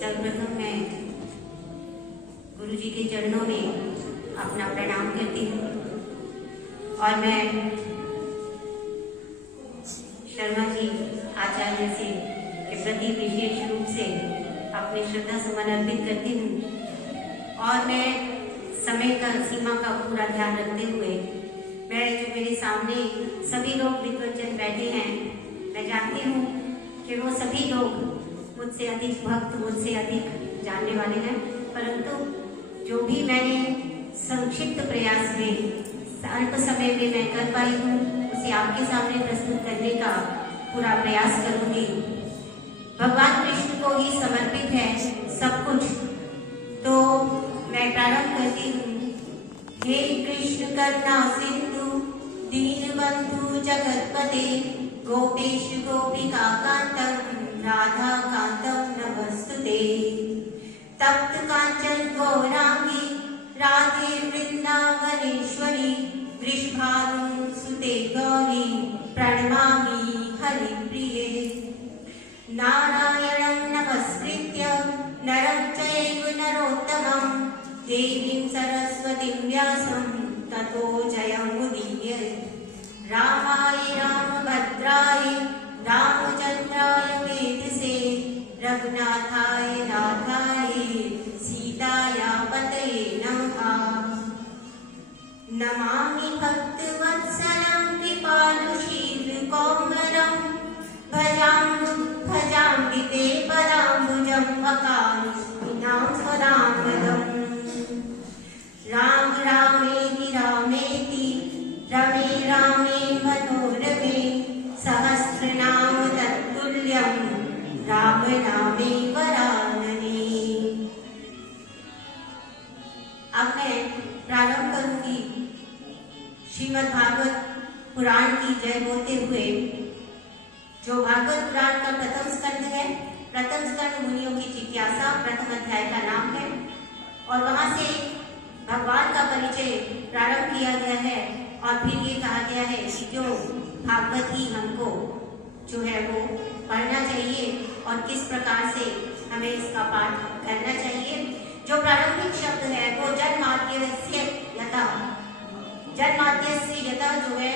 सर्वप्रथम मैं गुरु जी के चरणों में अपना प्रणाम करती हूँ और मैं शर्मा जी आचार्य से के प्रति विशेष रूप से अपनी श्रद्धा सुमन अर्पित करती हूँ। और मैं समय का सीमा का पूरा ध्यान रखते हुए मैं जो मेरे सामने सभी लोग विद्वजन बैठे हैं, मैं जानती हूँ कि वो सभी लोग मुझसे अधिक भक्त, मुझसे अधिक जानने वाले हैं, परंतु जो भी मैंने संक्षिप्त प्रयास में अल्प समय में मैं कर पाई हूँ उसे आपके सामने प्रस्तुत करने का पूरा प्रयास करूंगी। भगवान कृष्ण को ही समर्पित है सब कुछ, तो मैं प्रारंभ करती हूँ। हे कृष्ण करुणा सिंधु दीन बंधु जगतपते गोपेश गोपिका कांतम राधा कांतम नमस्तुते। तप्त कांचन गौरांगी राधे वृंदावनेश्वरी वृषभानुसुते गौरी प्रणमामि हरिप्रिये। नारायणं नमस्कृत्य नरं चैव नरोत्तमं देवीं सरस्वतीं व्यासं ततो जयमुदीरये। रामाय रामभद्राय रामचन्द्राय वेधसे रघुनाथाय नाथाय सीताया पतये नमः। नमामि भक्तवत्सलं कृपालुशीलकोमलं भजामि ते पदाम्बुजं अकारुष्णिनां स्वदाम्बदम्। राम रामेति रामेति रमे रामे मनोरमे सहस्रनाम तत्तुल्यं राम नामे वरानने। अब मैं प्रारंभ करूंगी श्रीमद् भागवत पुराण की जय बोलते हुए। जो भागवत पुराण का प्रथम स्कंद है, प्रथम स्कंद मुनियों की जिज्ञासा प्रथम अध्याय का नाम है, और वहां से भगवान का परिचय प्रारंभ किया गया है और फिर ये कहा गया है कि क्यों भागवत ही हमको जो है वो पढ़ना चाहिए और किस प्रकार से हमें इसका पाठ करना चाहिए। जो प्रारंभिक शब्द है वो जन्माद्यस्य यतः, जन्माद्यस्य यतः जो है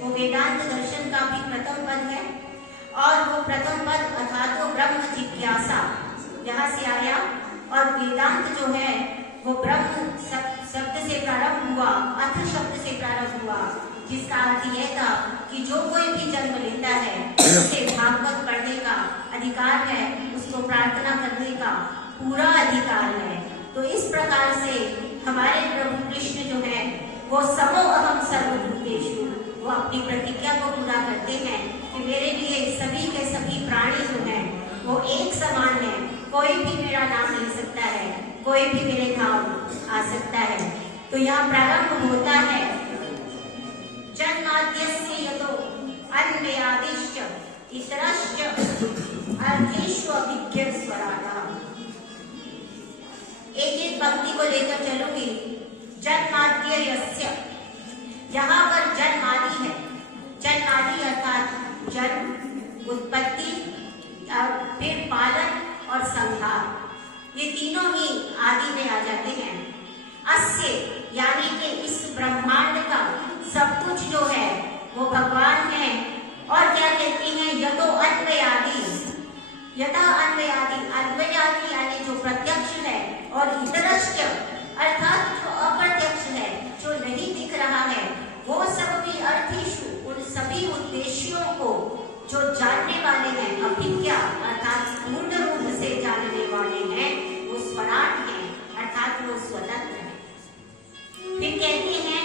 वो वेदांत दर्शन का भी प्रथम पद है, और वो प्रथम पद अर्थात वो ब्रह्म जिज्ञासा यहाँ से आया, और वेदांत जो है वो ब्रह्म शब्द से प्रारंभ हुआ, अथ शब्द से प्रारंभ हुआ, जिसका अर्थ यह था कि जो कोई भी जन्म लेता है उसे भागवत पढ़ने का अधिकार है, उसको प्रार्थना करने का पूरा अधिकार है। तो इस प्रकार से हमारे प्रभु कृष्ण जो है वो समो अहम सर्वभूतेषु, वो अपनी प्रतिज्ञा को पूरा करते हैं कि मेरे लिए सभी के सभी प्राणी जो हैं वो एक समान है, कोई भी मेरा नाम ले सकता है, कोई भी मेरे काम आ सकता है। तो यहाँ प्रारंभ होता है जन्माद्यस्य यतो अन्वयादिश्च इतरश्च अर्थेषु अभिज्ञ स्वराः। एक एक पंक्ति को लेकर चलूंगी। जन्माद्यस्य, यहाँ पर जन्मादि है, जन्मादि अर्थात जन्म, उत्पत्ति, फिर पालन और संहार, ये तीनों ही आदि में आ जाते हैं। अस्य यानी कि इस ब्रह्मांड का सब कुछ जो है वो भगवान है। और क्या कहते हैं, यतो अन्वयादि, यथा अन्वयादि, अन्वयादि यानी जो प्रत्यक्ष है, और इतरश्च अर्थात जो अप्रत्यक्ष है, जो नहीं दिख रहा है, वो सब भी अर्थेषु, उन सभी उद्देश्यों को जो जानने वाले हैं, अभिज्ञा अर्थात पूर्ण रूप से जानने वाले हैं, वो स्वराट है, अर्थात वो स्वतंत्र है। फिर कहते हैं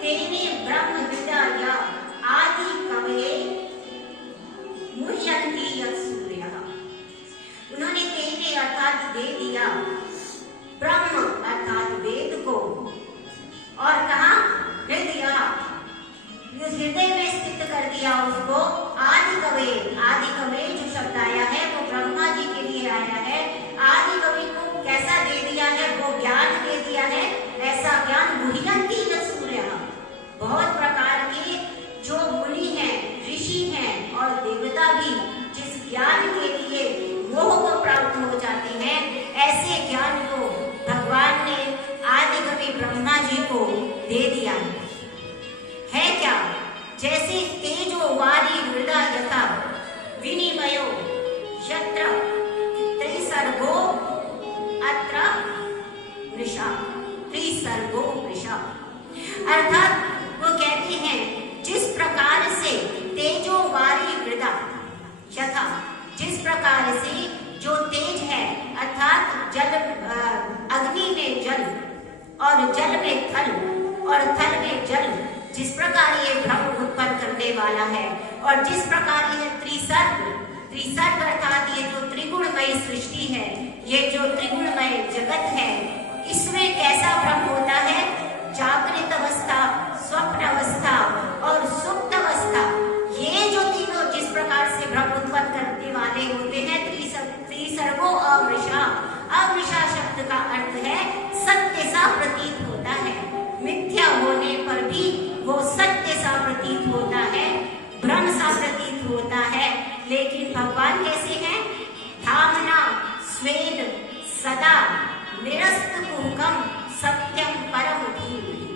तेने ब्रह्म विद्या आदि कवये मुह्यन्ति यत्सूर्यः। उन्होंने तेने अर्थात दे दिया ब्रह्म अर्थात वेद को, और कहा हृदय, हृदय में स्थित कर दिया उसको। आदि कवे, आदि कवे जो शब्द आया है वो ब्रह्मा जी के लिए आया है। आदि कवि को कैसा दे दिया है, वो ज्ञान दे दिया है। ऐसा ज्ञान मुह्यन्ति यत्सूर्यः, बहुत प्रकार के जो मुनि हैं, ऋषि हैं और देवता भी जिस ज्ञान के लिए मोह को प्राप्त हो जाते हैं, दे दिया है क्या? जैसे तेजो वारी मृदा यथा विनिमयो यत्र त्रिसर्गो अत्र वृषा, त्रिसर्गो वृषा। अर्थात वो कहते हैं जिस प्रकार से तेजो वारी मृदा यथा, जिस प्रकार से जो तेज है अर्थात जल, अग्नि में जल और जल में थल और थल में जल, जिस प्रकार ये ब्रह्म उत्पन्न करने वाला है और जिस प्रकार ये त्रिसर्ग, त्रिसर्ग अर्थात ये जो त्रिगुणमय सृष्टि है, ये जो त्रिगुणमय जगत है, इसमें कैसा ब्रह्म होता है? जागृत अवस्था, स्वप्न अवस्था और सुप्त अवस्था, ये जो तीनों जिस प्रकार से ब्रह्म उत्पन्न करने वाले होते हैं, त्रिसर्गो अवृषा। अवृषा शब्द का अर्थ है सत्य सा प्रतीत होता है, मिथ्या होने पर भी वो सत्य सा प्रतीत होता है, ब्रह्म सा प्रतीत होता है। लेकिन भगवान कैसे हैं? धामना स्वेन सदा निरस्त कुहकम सत्यम परम धीमहि।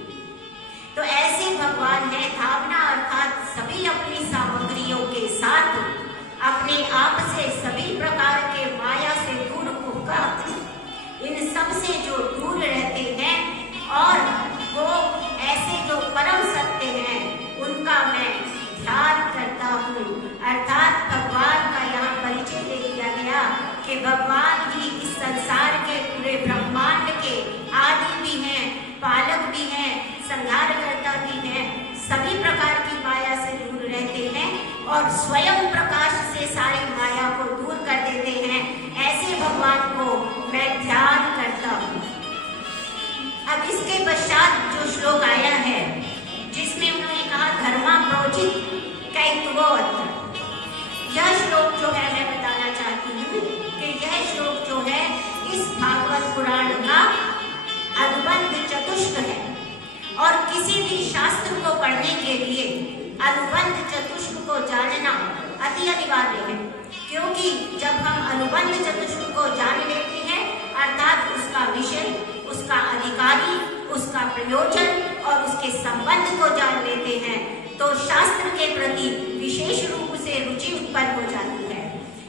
तो ऐसे भगवान है। धामना अर्थात सभी अपनी सामग्रियों के साथ अपने आप से सभी प्रकार के माया से दूर होकर इन सब से जो दूर रहते हैं और वो ऐसे जो परम सत्य हैं उनका मैं ध्यान करता हूँ। अर्थात भगवान का यहाँ परिचय दे दिया गया कि भगवान ही इस संसार के पूरे ब्रह्मांड के आदि भी हैं, पालक भी हैं, संहारकर्ता भी हैं, सभी प्रकार की माया से दूर रहते हैं और स्वयं प्रकाश से सारी माया को दूर कर देते हैं। ऐसे भगवान को मैं ध्यान करता हूँ। अब इसके पश्चात जो श्लोक आया है जिसमें उन्होंने कहा धर्मा प्रोचित कैतवोऽत्र, यह श्लोक जो है मैं बताना चाहती हूँ कि यह श्लोक जो है इस भागवत पुराण का अनुबंध चतुष्क है और किसी भी शास्त्र को पढ़ने के लिए अनुबंध चतुष्क को जानना अति अनिवार्य है, क्योंकि जब हम अनुबंध चतुष्क को जान लेते हैं अर्थात उसका विषय, उसका अधिकारी, उसका प्रयोजन और उसके संबंध को जान लेते हैं तो शास्त्र के प्रति विशेष रूप से रुचि उत्पन्न हो जाती है।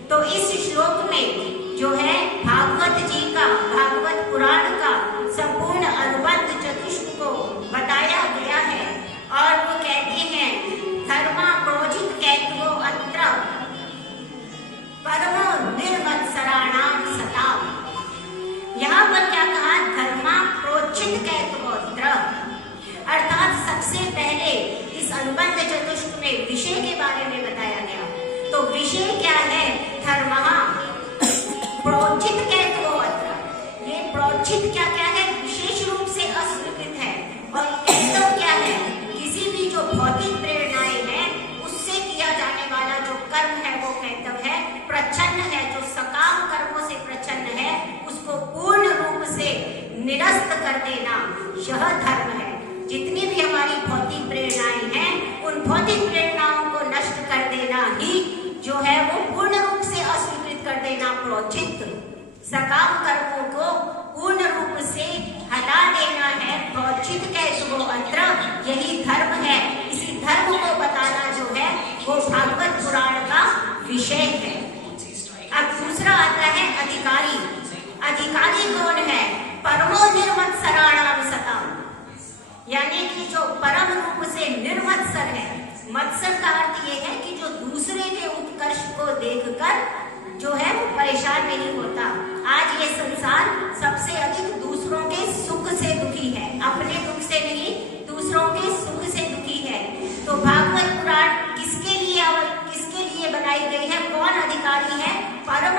तो इस श्लोक में जो है भागवत जी का, भागवत पुराण का संपूर्ण अनुबंध चतुष्क को बताया गया है और वो कहते हैं धर्मा प्रोजित कैतवो अत्र परमो निर्मत्सराणाम सताम। यहाँ पर क्या कहा? धर्मा प्रोचित कैतवो अत्र, अर्थात सबसे पहले इस अनुबंध चतुष्क में विषय के बारे में बताया गया। तो विषय क्या है? धर्मः प्रोचित कैतवो अत्र। ये प्रोचित क्या क्या है? विशेष रूप से अस्वीकृत है। और कैतव क्या है? किसी भी जो भौतिक प्रेरणाएं हैं उससे किया जाने वाला जो कर्म है वो कैतव है। प्रच्छन्न है, जो सकाम कर्मों से प्रच्छन्न है उसको पूर्ण रूप से निरस्त कर देना यह धर्म है। जितनी भी हमारी भौतिक प्रेरणाएं हैं उन भौतिक प्रेरणाओं को नष्ट कर देना ही जो है वो पूर्ण रूप से अस्वीकृत कर देना प्रोचित। सकाम कर्मों को पूर्ण रूप से हटा देना है प्रोचित कैतवो अत्र, यही धर्म है। इसी धर्म को बताना जो है वो भागवत पुराण का विषय है। अब दूसरा आता है अधिकारी। अधिकारी कौन है? परमो निर्मत्सराणाम सताम, यानी कि जो परम रूप से निर्मत्सर है। मत्सर का अर्थ ये है कि जो दूसरे के उत्कर्ष को देखकर जो है वो परेशान नहीं होता। आज ये संसार सबसे अधिक दूसरों के सुख से दुखी है, अपने दुख से नहीं दूसरों के सुख से दुखी है। तो भागवत पुराण किसके लिए बनाई गई है? कौन अधिकारी है? परम